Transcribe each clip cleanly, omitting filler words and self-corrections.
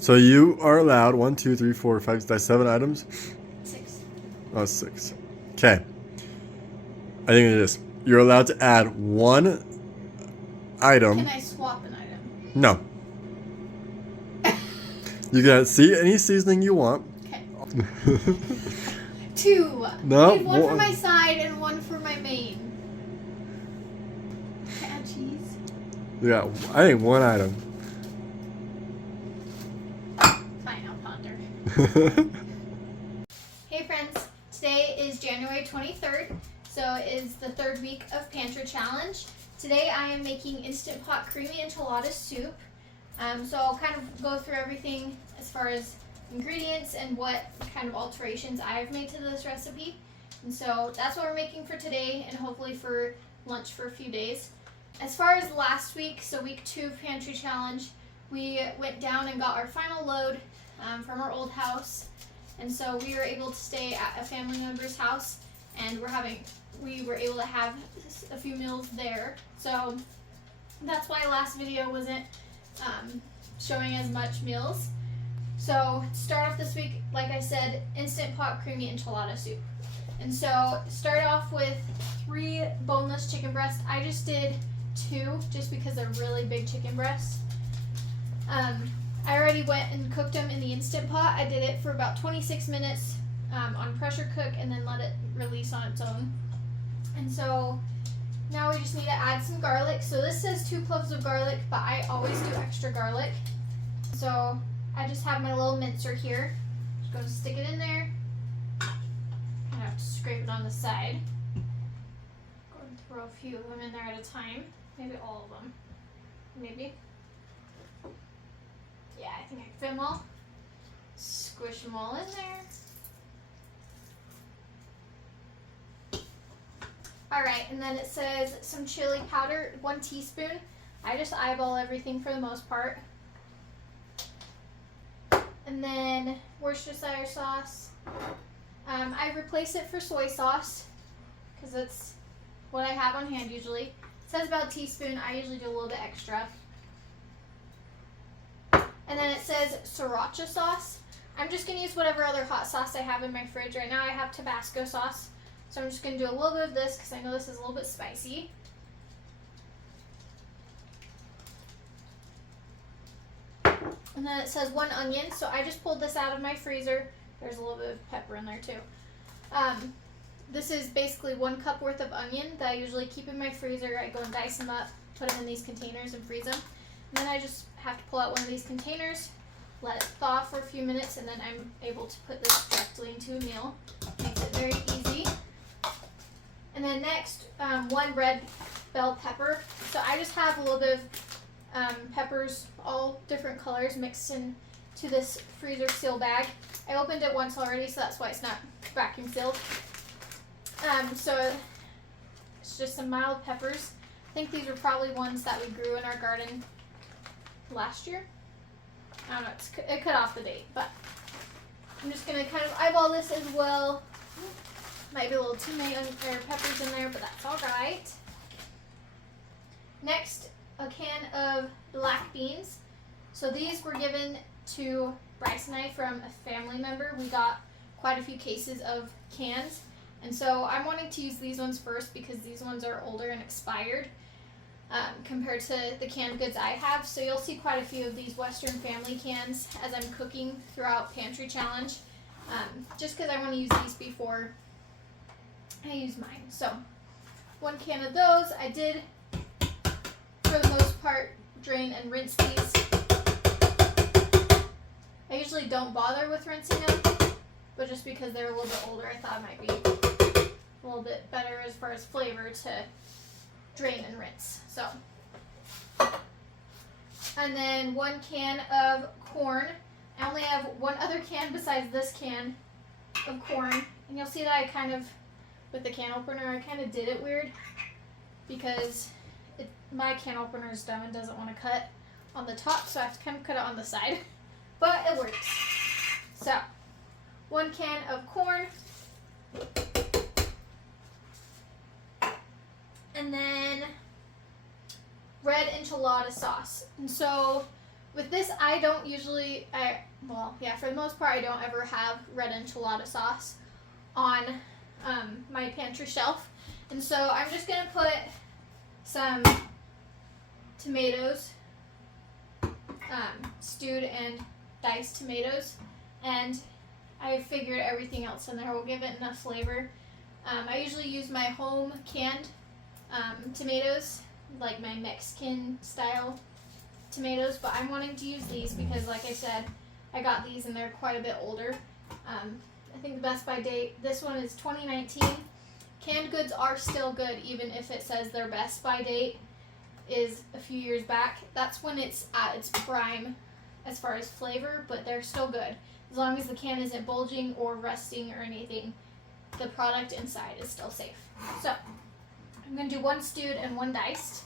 So you are allowed 1, 2, 3, 4, 5, that's 7 items? 6. Oh, 6. Okay. I think it is. You're allowed to add 1 item. Can I swap an item? No. You can see any seasoning you want. Okay. 2. No. I need 1 for my side and 1 for my main. Can I add cheese? Yeah, I think 1 item. Fine, I'll ponder. Hey friends, today is January 23rd, so it is the 3rd week of Pantry Challenge. Today I am making Instant Pot Creamy Enchilada Soup. So I'll kind of go through everything as far as ingredients and what kind of alterations I've made to this recipe. And so that's what we're making for today and hopefully for lunch for a few days. As far as last week, so week 2 of Pantry Challenge, we went down and got our final load from our old house. And so we were able to stay at a family member's house and we were able to have a few meals there. So that's why last video wasn't showing as much meals. So to start off this week, like I said, Instant Pot Creamy Enchilada Soup. And so start off with 3 boneless chicken breasts. I just did 2 just because they're really big chicken breasts. I already went and cooked them in the Instant Pot. I did it for about 26 minutes on pressure cook and then let it release on its own. And so now we just need to add some garlic. So this says 2 cloves of garlic, but I always do extra garlic. So I just have my little mincer here. Just going to stick it in there. I have to scrape it on the side. Going to throw a few of them in there at a time. Maybe all of them. Maybe. Yeah, I think I can fit them all. Squish them all in there. Alright, and then it says some chili powder, 1 teaspoon. I just eyeball everything for the most part. And then Worcestershire sauce. I replace it for soy sauce because that's what I have on hand usually. It says about a teaspoon. I usually do a little bit extra. And then it says sriracha sauce. I'm just going to use whatever other hot sauce I have in my fridge. Right now I have Tabasco sauce. So I'm just going to do a little bit of this because I know this is a little bit spicy. And then it says 1 onion. So I just pulled this out of my freezer. There's a little bit of pepper in there too. This is basically 1 cup worth of onion that I usually keep in my freezer. I go and dice them up, put them in these containers and freeze them. And then I just have to pull out one of these containers, let it thaw for a few minutes, and then I'm able to put this directly into a meal. Makes it very easy. And then next, 1 red bell pepper. So I just have a little bit of peppers, all different colors, mixed into this freezer seal bag. I opened it once already, so that's why it's not vacuum sealed. So it's just some mild peppers. I think these were probably ones that we grew in our garden last year. I don't know, it cut off the date, but I'm just going to kind of eyeball this as well. Might be a little too many peppers in there, but that's alright. Next, a can of black beans. So these were given to Bryce and I from a family member. We got quite a few cases of cans. And so I'm wanting to use these ones first because these ones are older and expired compared to the canned goods I have. So you'll see quite a few of these Western Family cans as I'm cooking throughout Pantry Challenge. Just because I want to use these before I use mine. So 1 can of those. I did, for the most part, drain and rinse these. I usually don't bother with rinsing them, but just because they're a little bit older, I thought it might be a little bit better as far as flavor to drain and rinse. So, and then 1 can of corn. I only have 1 other can besides this can of corn, and you'll see that I kind of, with the can opener, I kind of did it weird because my can opener is dumb and doesn't want to cut on the top, so I have to kind of cut it on the side, but it works. So 1 can of corn, and then red enchilada sauce. And so With this, I don't usually, for the most part, I don't ever have red enchilada sauce on my pantry shelf. And so I'm just going to put some tomatoes, stewed and diced tomatoes, and I figured everything else in there will give it enough flavor. I usually use my home canned tomatoes, like my Mexican style tomatoes, but I'm wanting to use these because, like I said, I got these and they're quite a bit older. I think the best by date, this one is 2019. Canned goods are still good even if it says their best by date is a few years back. That's when it's at its prime as far as flavor, but they're still good. As long as the can isn't bulging or rusting or anything, the product inside is still safe. So I'm going to do 1 stewed and 1 diced.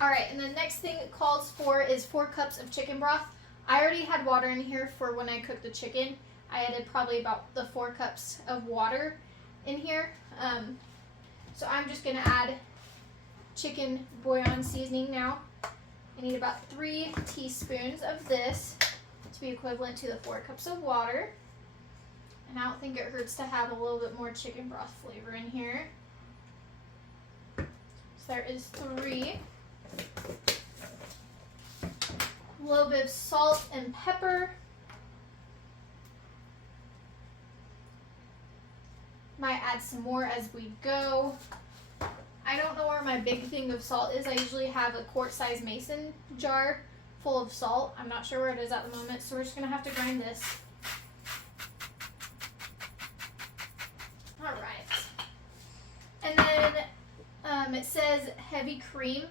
Alright, and the next thing it calls for is 4 cups of chicken broth. I already had water in here for when I cooked the chicken. I added probably about the 4 cups of water in here. So I'm just going to add chicken bouillon seasoning now. I need about 3 teaspoons of this to be equivalent to the 4 cups of water. And I don't think it hurts to have a little bit more chicken broth flavor in here. So there is 3. A little bit of salt and pepper. Might add some more as we go. I don't know where my big thing of salt is. I usually have a quart-sized mason jar full of salt. I'm not sure where it is at the moment, so we're just going to have to grind this. All right. And then it says heavy cream.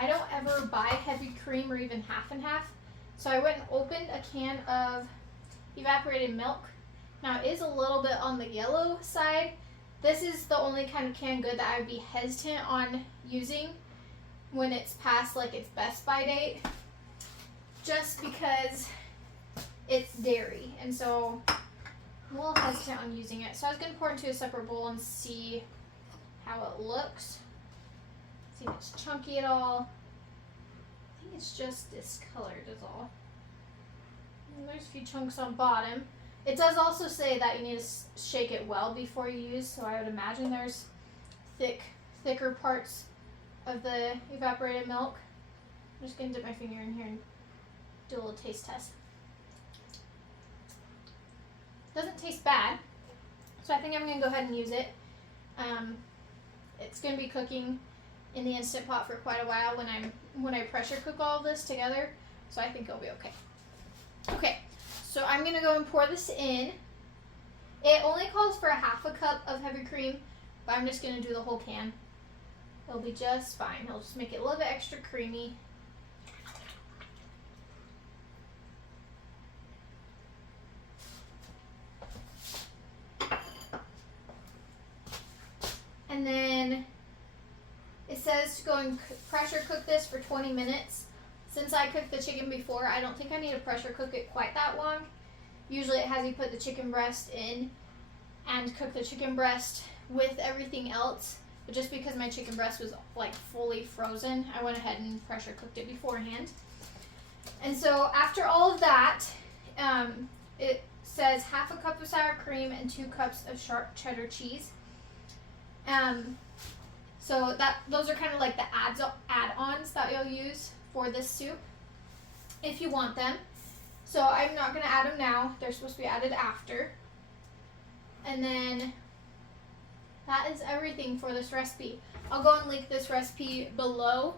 I don't ever buy heavy cream or even half and half. So I went and opened a can of evaporated milk. Now it is a little bit on the yellow side. This is the only kind of canned good that I would be hesitant on using when it's past like its best by date, just because it's dairy, and so I'm a little hesitant on using it. So I was going to pour it into a separate bowl and see how it looks. See if it's chunky at all. I think it's just discolored is all. And there's a few chunks on bottom. It does also say that you need to shake it well before you use, so I would imagine there's thicker parts of the evaporated milk. I'm just going to dip my finger in here and do a little taste test. Doesn't taste bad, so I think I'm going to go ahead and use it. It's going to be cooking in the Instant Pot for quite a while when I pressure cook all of this together, so I think it'll be okay. Okay, so I'm going to go and pour this in. It only calls for a half a cup of heavy cream, but I'm just going to do the whole can. It'll be just fine. It'll just make it a little bit extra creamy. And then it says to go and pressure cook this for 20 minutes. Since I cooked the chicken before, I don't think I need to pressure cook it quite that long. Usually it has you put the chicken breast in and cook the chicken breast with everything else. But just because my chicken breast was like fully frozen, I went ahead and pressure cooked it beforehand. And so after all of that, it says half a cup of sour cream and 2 cups of sharp cheddar cheese. So those are kind of like the add-ons that you'll use for this soup if you want them. So I'm not going to add them now. They're supposed to be added after. And then that is everything for this recipe. I'll go and link this recipe below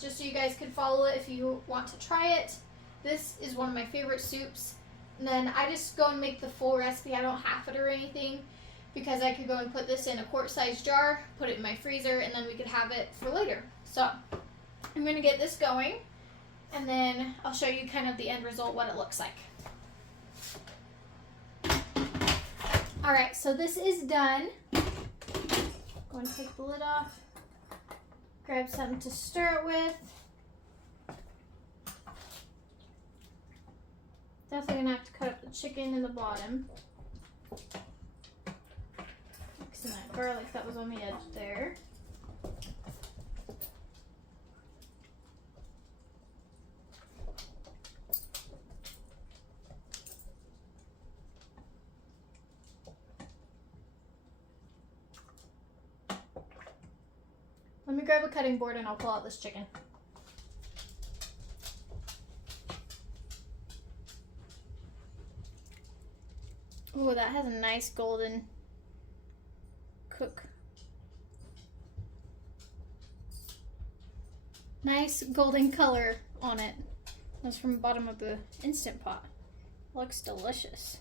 just so you guys can follow it if you want to try it. This is one of my favorite soups. And then I just go and make the full recipe. I don't half it or anything, because I could go and put this in a quart-sized jar, put it in my freezer, and then we could have it for later. So I'm going to get this going, and then I'll show you kind of the end result, what it looks like. Alright, so this is done. Going to take the lid off, grab something to stir it with. Definitely going to have to cut up the chicken in the bottom. Mixing that garlic that was on the edge there. me grab a cutting board and I'll pull out this chicken. Oh, that has a nice golden cook. Nice golden color on it. That's from the bottom of the Instant Pot. Looks delicious.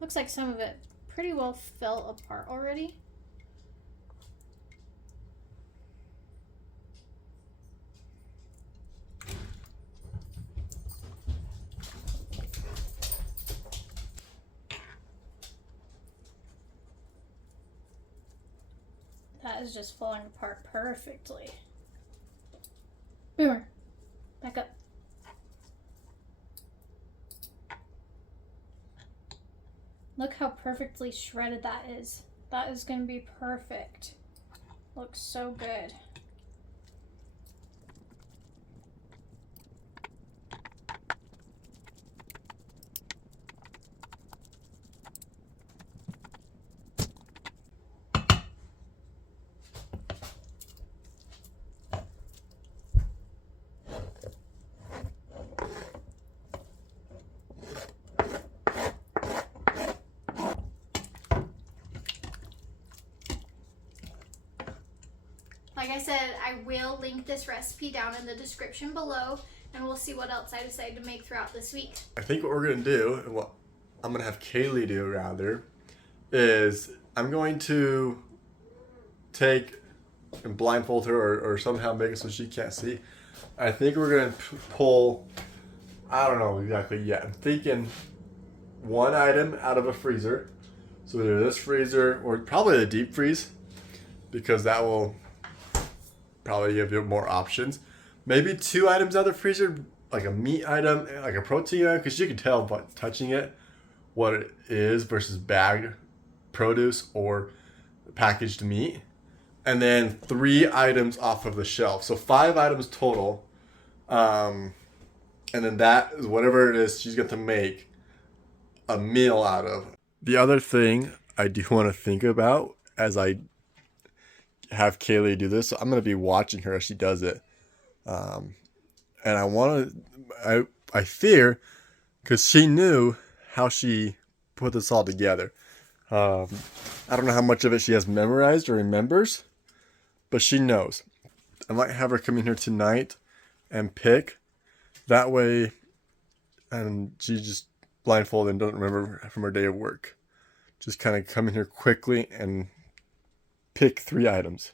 Looks like some of it pretty well fell apart already. That is just falling apart perfectly. Boomer, back up. Look how perfectly shredded that is. That is going to be perfect. Looks so good. Like I said, I will link this recipe down in the description below, and we'll see what else I decide to make throughout this week. I think what we're going to do, and what I'm going to have Kaylee do rather, is I'm going to take and blindfold her or somehow make it so she can't see. I think we're going to pull, I don't know exactly yet. I'm thinking one item out of a freezer. So either this freezer or probably the deep freeze, because that will probably give you more options. Maybe two items out of the freezer, like a meat item, like a protein item, because you can tell by touching it what it is versus bagged produce or packaged meat. And then 3 items off of the shelf. So 5 items total. And then that is whatever it is she's going to make a meal out of. The other thing I do want to think about as I have Kaylee do this, so I'm going to be watching her as she does it. And I fear, because she knew how she put this all together. I don't know how much of it she has memorized or remembers, but she knows. I might have her come in here tonight and pick. That way, and she's just blindfolded and doesn't remember from her day of work. Just kind of come in here quickly and pick 3 items.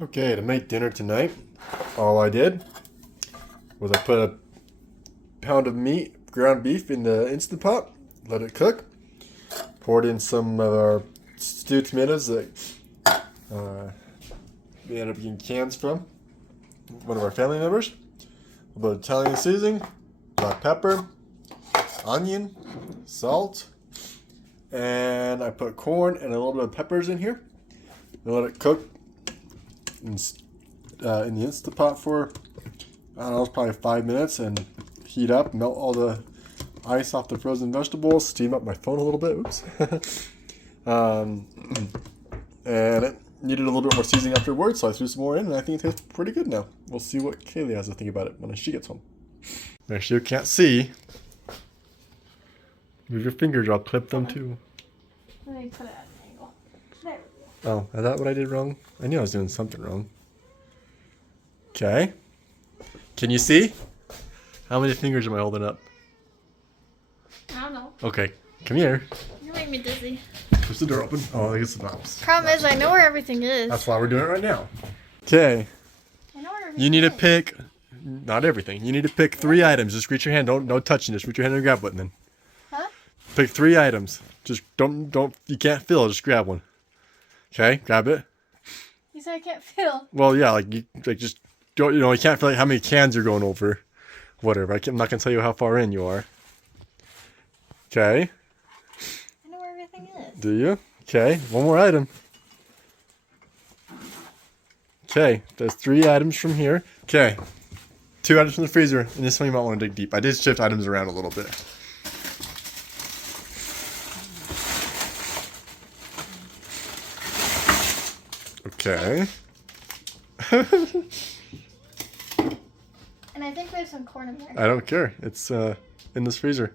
Okay, to make dinner tonight, all I did was I put a pound of meat, ground beef, in the Instant Pot, let it cook, poured in some of our stewed tomatoes that we ended up getting cans from one of our family members, a little bit of Italian seasoning, black pepper, onion, salt, and I put corn and a little bit of peppers in here. And let it cook in the Instant Pot for, I don't know, it's probably 5 minutes, and heat up, melt all the ice off the frozen vegetables, steam up my phone a little bit, oops. And it needed a little bit more seasoning afterwards, so I threw some more in, and I think it tastes pretty good now. We'll see what Kaylee has to think about it when she gets home. If she can't see, move your fingers, I'll clip them too. Let me put it at an angle. There we go. Oh, is that what I did wrong? I knew I was doing something wrong. Okay. Can you see? How many fingers am I holding up? I don't know. Okay, come here. You make me dizzy. Push the door open. Oh, I guess the mouse. Problem is, I know where everything is. That's why we're doing it right now. Okay. I know where everything You need is. to pick, not everything. You need to pick 3 items. Just reach your hand. Don't touch it. Just reach your hand and grab one then. Huh? Pick 3 items. Just don't. You can't feel it. Just grab one. Okay, grab it. You said I can't feel. Well, yeah, just don't. You can't feel how many cans you're going over. Whatever. I'm not gonna tell you how far in you are. Okay. I know where everything is. Do you? Okay. One more item. Okay. There's 3 items from here. Okay. 2 items from the freezer, and this one you might want to dig deep. I did shift items around a little bit. Okay. And I think there's some corn in there. I don't care. It's in this freezer.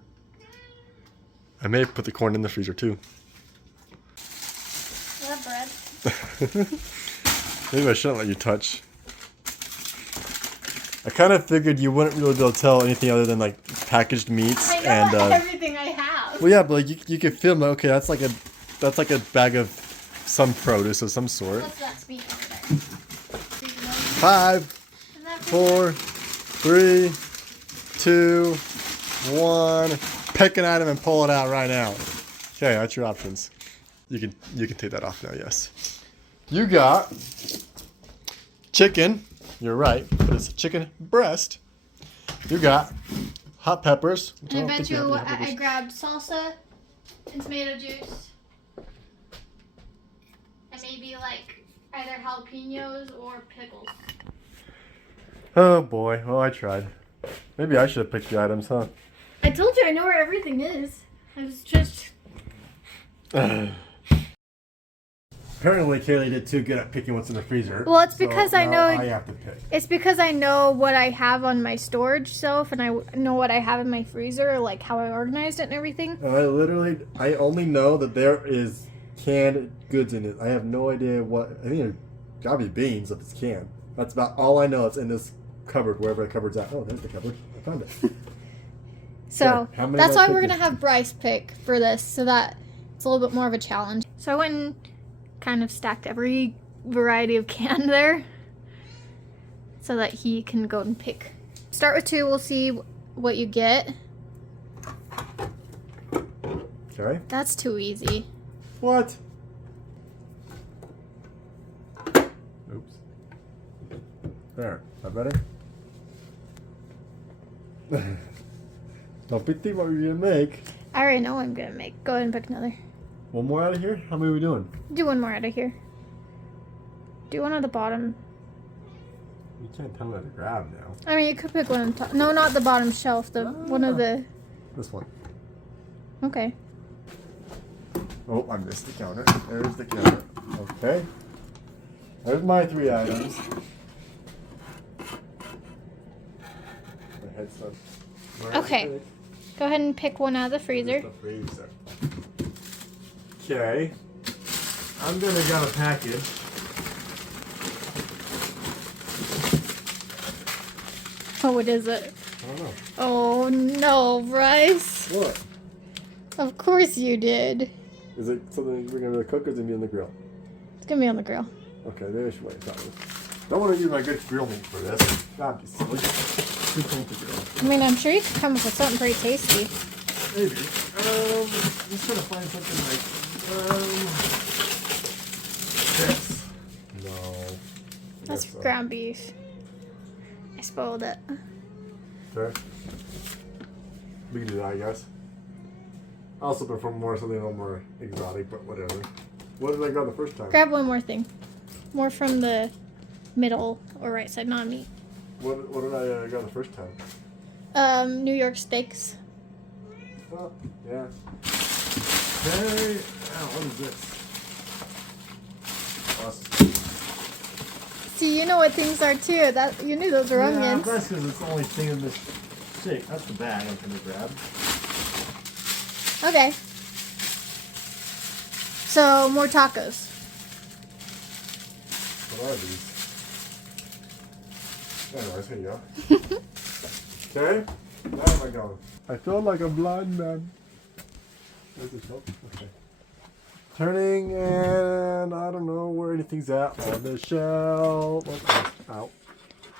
I may put the corn in the freezer too. Is that bread? Maybe I shouldn't let you touch. I kind of figured you wouldn't really be able to tell anything other than like packaged meats I know and everything I have. well, yeah, but like you could feel like, okay, that's like a bag of some produce of some sort. What's that speed over there? 5, 4, 3, 2, 1. Pick an item and pull it out right now. Okay, that's your options. You can take that off now. Yes. You got chicken. You're right, but it's a chicken breast. You got hot peppers. And I bet you I grabbed salsa and tomato juice. And maybe like either jalapenos or pickles. Oh boy, well I tried. Maybe I should have picked the items, huh? I told you I know where everything is. I was just... Apparently Kaylee did too good at picking what's in the freezer. Well, it's because I know... I have to pick. It's because I know what I have on my storage shelf and I know what I have in my freezer, like how I organized it and everything. I only know that there is canned goods in it. I have no idea what... I think there's gotta be beans if it's canned. That's about all I know that's in this cupboard, wherever the cupboard's at. Oh, there's the cupboard. I found it. So, yeah, that's why we're going to have Bryce pick for this, so that it's a little bit more of a challenge. So I went and kind of stacked every variety of can there, so that he can go and pick. Start with 2, we'll see what you get. Okay. That's too easy. What? Oops. There. Is that better? Don't be thinking what you're gonna make. I already know what I'm gonna make. Go ahead and pick another. One more out of here? How many are we doing? Do one more out of here. Do one at the bottom. You can't tell me what to grab now. I mean, you could pick one on top. No, not the bottom shelf. The one of the... This one. Okay. Oh, I missed the counter. There's the counter. Okay. There's my 3 items. My head's done. Okay. Go ahead and pick one out of the freezer. Okay. I'm gonna get a package. Oh, what is it? I don't know. Oh no, Bryce. What? Of course you did. Is it something we're gonna cook or is it gonna be on the grill? It's gonna be on the grill. Okay, maybe I should wait. Don't want to use my good grill meat for this. That'd be silly. Too cold to grill. I mean, I'm sure you could come up with something pretty tasty. Maybe. Just trying to find something like this. No. That's ground beef. I spoiled it. Okay. We can do that, I guess. I also prefer something a little more exotic, but whatever. What did I grab the first time? Grab one more thing. More from the middle or right side, not meat. What did I grab the first time? New York steaks. Oh, yeah. Okay. Ow, what is this? See, you know what things are too. That you knew those were onions. That's because it's the only thing in this shake. That's the bag I'm gonna grab. Okay. So more tacos. What are these? Anyways, here you go. Okay. Where am I going? I feel like a blind man. Where's the shelf? Okay. Turning, and I don't know where anything's at on the shelf. Okay. Ow.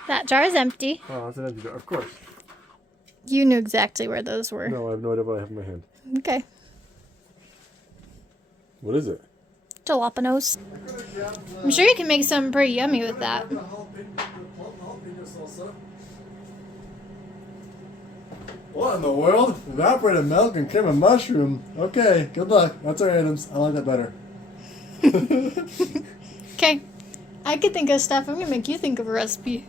That jar is empty. Oh, it's an empty jar. Of course. You knew exactly where those were. No, I have no idea what I have in my hand. Okay. What is it? Jalapenos. I'm sure you can make something pretty yummy with that. What in the world? Evaporated milk and cream of mushroom. Okay, good luck. That's our items. I like that better. Okay. I could think of stuff. I'm going to make you think of a recipe.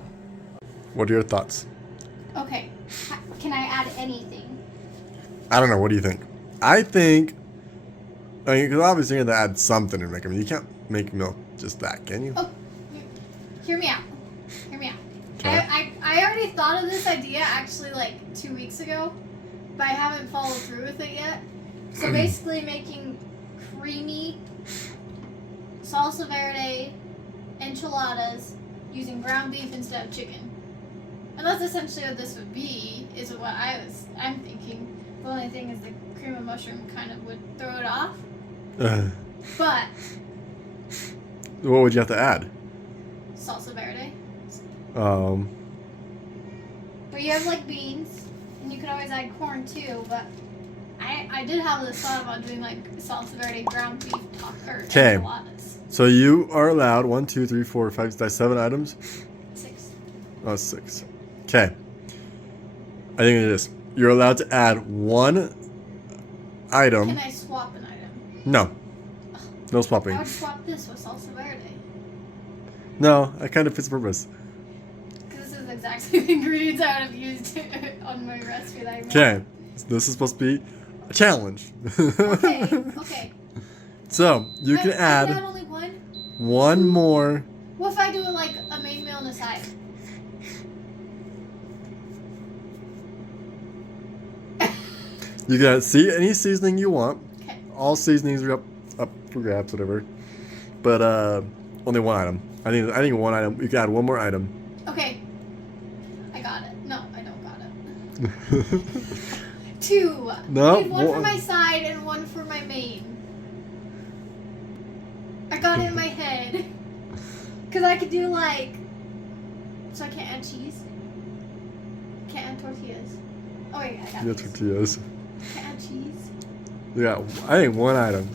What are your thoughts? Okay. Can I add anything? I don't know. What do you think? I think. I mean, because obviously you're going to add something to make them. You can't make milk just that, can you? Oh, hear me out. Hear me out. Okay. I already thought of this idea actually like 2 weeks ago, but I haven't followed through with it yet. So basically making creamy salsa verde enchiladas using ground beef instead of chicken. And that's essentially what this would be, is what I'm thinking. The only thing is the cream of mushroom kind of would throw it off. But What would you have to add? salsa verde. But you have like beans, and you could always add corn too, but I did have this thought about doing like salsa verde ground beef or enchiladas. So you are allowed 1, 2, 3, 4, 5, 6, 7 items? 6. Oh, 6. Okay. I think it is. You're allowed to add 1 item. Can I swap an item? No. No swapping. I would swap this with salsa verde. No, that kind of fits the purpose. Because this is exactly the ingredients I would have used on my recipe that I made. Okay. This is supposed to be a challenge. Okay. So, you can I add can add only 1? 1 more. What if I do it like a main meal on the side? You can see any seasoning you want. Okay. All seasonings are up for grabs, whatever. But only 1 item. I think 1 item. You can add 1 more item. Okay. I got it. No, I don't got it. 2. No. I need 1 for my side and 1 for my main. I got it in my head. Because I could do like... So I can't add cheese? Can't add tortillas. Oh wait, I got Yeah, these. tortillas. Can't add cheese? Yeah, I think 1 item.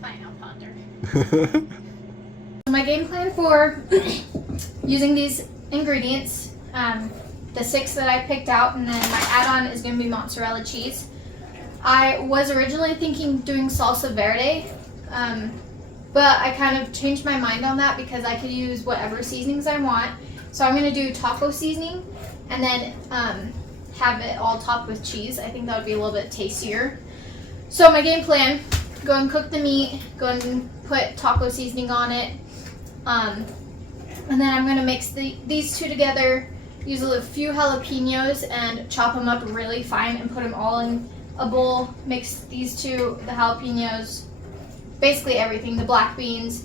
Fine, I'll ponder. My game plan for using these ingredients, the 6 that I picked out, and then my add-on is going to be mozzarella cheese. I was originally thinking doing salsa verde, but I kind of changed my mind on that because I could use whatever seasonings I want. So I'm going to do taco seasoning and then have it all topped with cheese. I think that would be a little bit tastier. So my game plan, go and cook the meat, go and put taco seasoning on it, and then I'm going to mix these 2 together, use a few jalapenos and chop them up really fine and put them all in a bowl. Mix these 2, the jalapenos, basically everything, the black beans,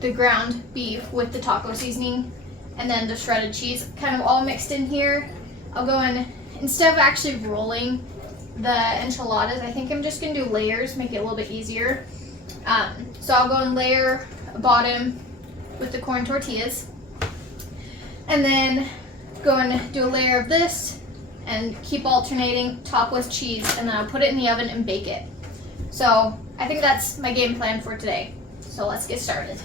the ground beef with the taco seasoning, and then the shredded cheese, kind of all mixed in here. I'll go in, instead of actually rolling the enchiladas, I think I'm just going to do layers, make it a little bit easier. So I'll go and layer a bottom with the corn tortillas, and then go and do a layer of this and keep alternating, top with cheese, and then I'll put it in the oven and bake it. So I think that's my game plan for today. So let's get started.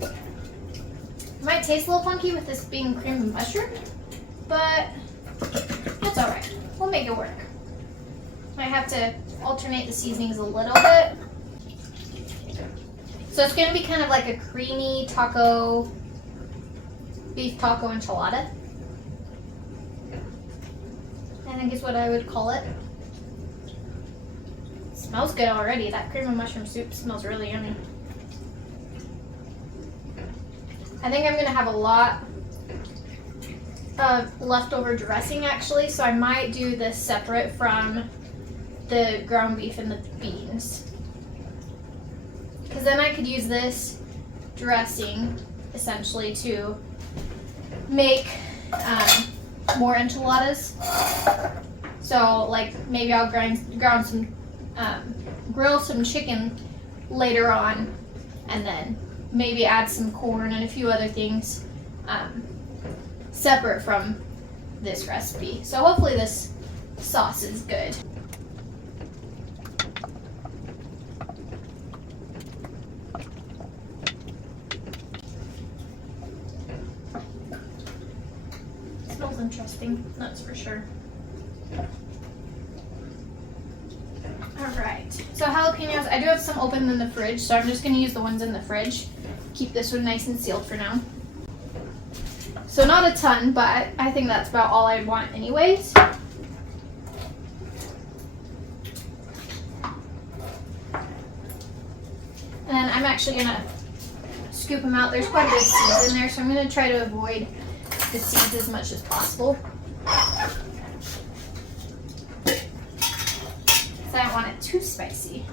It might taste a little funky with this being cream and mushroom, but it's alright. We'll make it work. Might have to alternate the seasonings a little bit. So it's going to be kind of like a creamy taco, beef taco enchilada, I think is what I would call it. It smells good already. That cream and mushroom soup smells really yummy. I think I'm going to have a lot of leftover dressing actually, so I might do this separate from the ground beef and the beans. Because then I could use this dressing essentially to make more enchiladas. So like maybe I'll grill some chicken later on, and then maybe add some corn and a few other things separate from this recipe. So hopefully this sauce is good. Smells interesting, that's for sure. All right. so jalapenos, I do have some open in the fridge, so I'm just going to use the ones in the fridge. Keep this one nice and sealed for now. So not a ton, but I think that's about all I want anyways. And then I'm actually going to scoop them out. There's quite a bit of seeds in there, so I'm going to try to avoid the seeds as much as possible. Because I don't want it too spicy.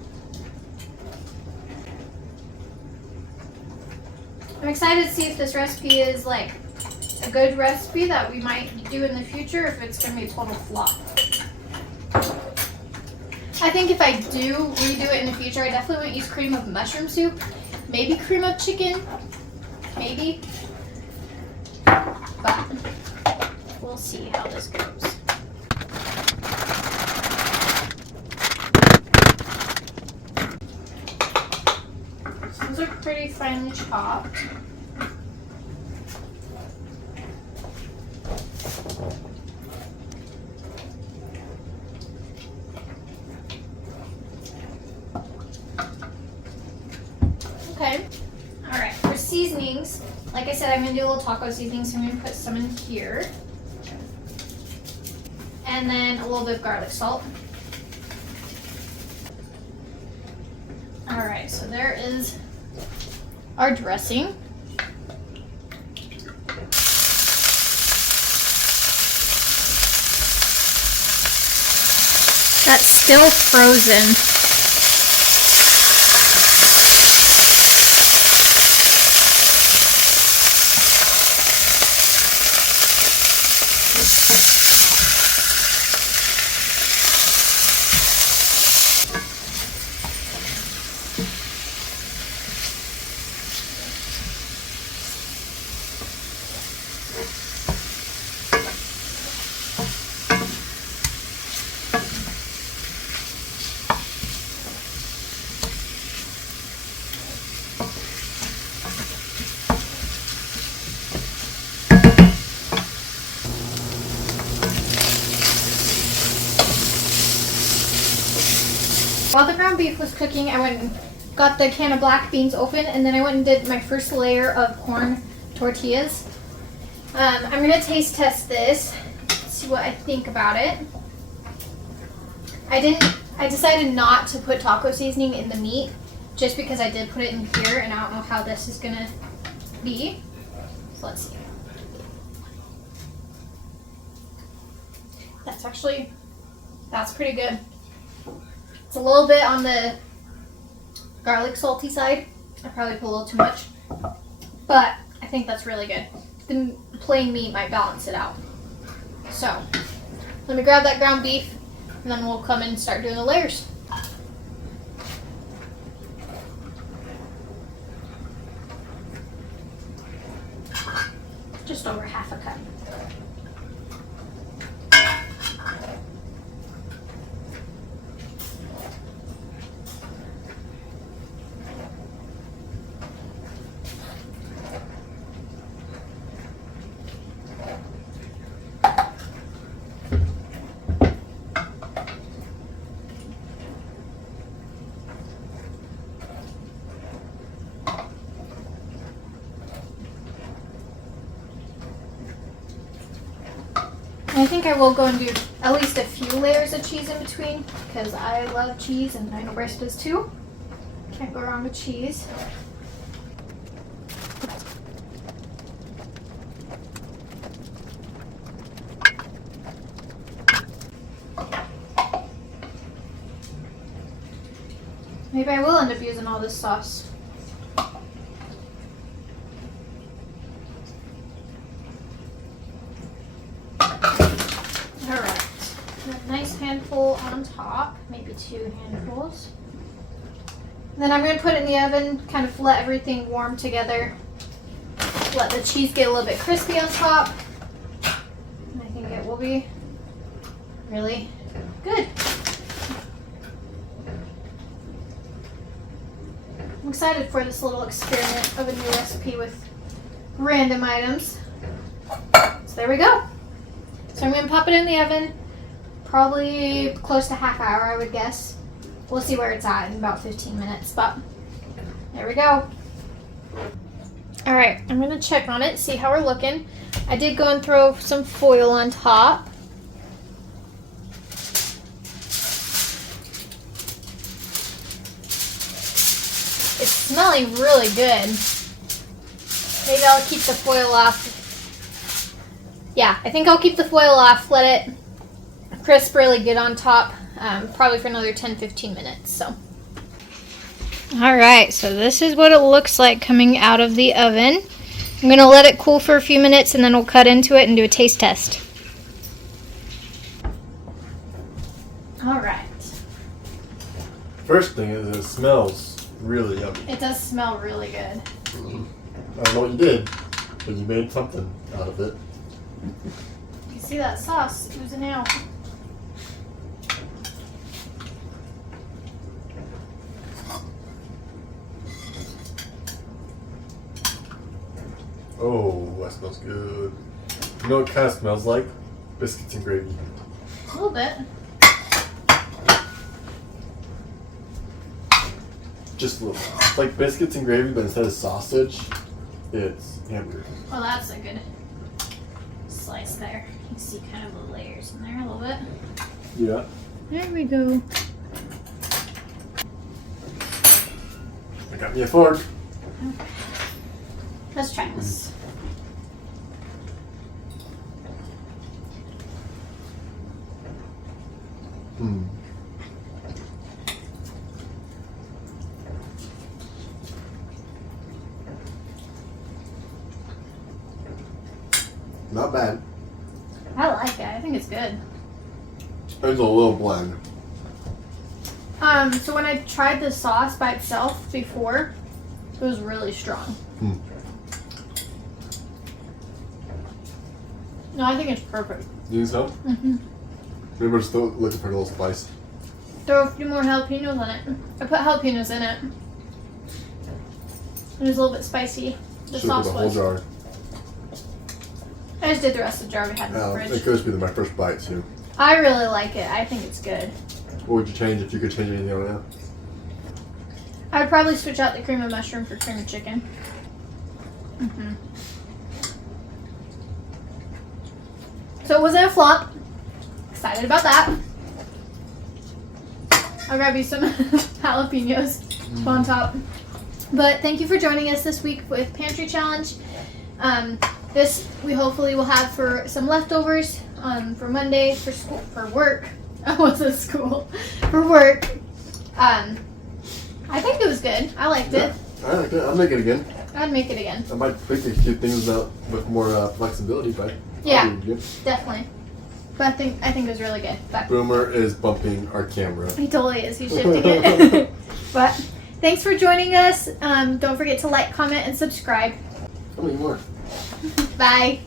I'm excited to see if this recipe is like a good recipe that we might do in the future, if it's going to be a total flop. I think if I do redo it in the future, I definitely won't use cream of mushroom soup. Maybe cream of chicken. Maybe. But we'll see how this goes. These are pretty finely chopped. Okay. Alright, for seasonings, like I said, I'm going to do a little taco seasoning, so I'm going to put some in here. And then a little bit of garlic salt. Alright, so there is our dressing. That's still frozen. While the ground beef was cooking, I went and got the can of black beans open, and then I went and did my first layer of corn tortillas. I'm going to taste test this, see what I think about it. I decided not to put taco seasoning in the meat, just because I did put it in here, and I don't know how this is going to be. So let's see. That's pretty good. It's a little bit on the garlic salty side. I probably put a little too much, but I think that's really good. The plain meat might balance it out. So let me grab that ground beef, and then we'll come and start doing the layers. Just over half a cup. I think I will go and do at least a few layers of cheese in between, because I love cheese and I know Bryce does too. Can't go wrong with cheese. Maybe I will end up using all this sauce. Alright, a nice handful on top, maybe 2 handfuls. Then I'm going to put it in the oven, kind of let everything warm together. Let the cheese get a little bit crispy on top. And I think it will be really good. I'm excited for this little experiment of a new recipe with random items. So there we go. So I'm going to pop it in the oven, probably close to half hour, I would guess. we'll see where it's at in about 15 minutes, but there we go. All right, I'm gonna check on it, see how we're looking. I did go and throw some foil on top. It's smelling really good. Maybe I'll keep the foil off. Yeah, I think I'll keep the foil off, let it crisp really good on top, probably for another 10-15 minutes. So. All right, so this is what it looks like coming out of the oven. I'm gonna let it cool for a few minutes and then we'll cut into it and do a taste test. All right. First thing is it smells really yummy. It does smell really good. I don't know what you did, but you made something out of it. You see that sauce oozing out. Oh, that smells good. You know what it kind of smells like? Biscuits and gravy. A little bit. Just a little. It's like biscuits and gravy, but instead of sausage, it's hamburger. Oh, that's a good slice there. You can see kind of the layers in there a little bit. Yeah. There we go. I got me a fork. Okay. Let's try this. Not bad. I like it. I think it's good. It's a little bland. So when I tried the sauce by itself before, it was really strong. No, I think it's perfect. You think so? Mm-hmm. Maybe we're still looking for a little spice. Throw a few more jalapenos on it. I put jalapenos in it. It was a little bit spicy. The Should sauce put the whole was. jar. I just did the rest of the jar we had in the It fridge. could just be my first bite too. I really like it. I think it's good. What would you change if you could change anything right now? I'd probably switch out the cream of mushroom for cream of chicken. So it wasn't a flop. Excited about that. I'll grab you some jalapenos on top. But thank you for joining us this week with Pantry Challenge. This we hopefully will have for some leftovers for Monday for school, for work. I wasn't school for work. I think it was good. I liked it. I like it. I'll make it again. I'd make it again. I might tweak a few things out with more flexibility, but Yeah, definitely. But I think it was really good. But Boomer is bumping our camera. he totally is. He's shifting it. But thanks for joining us. Don't forget to like, comment, and subscribe. How many more? Bye.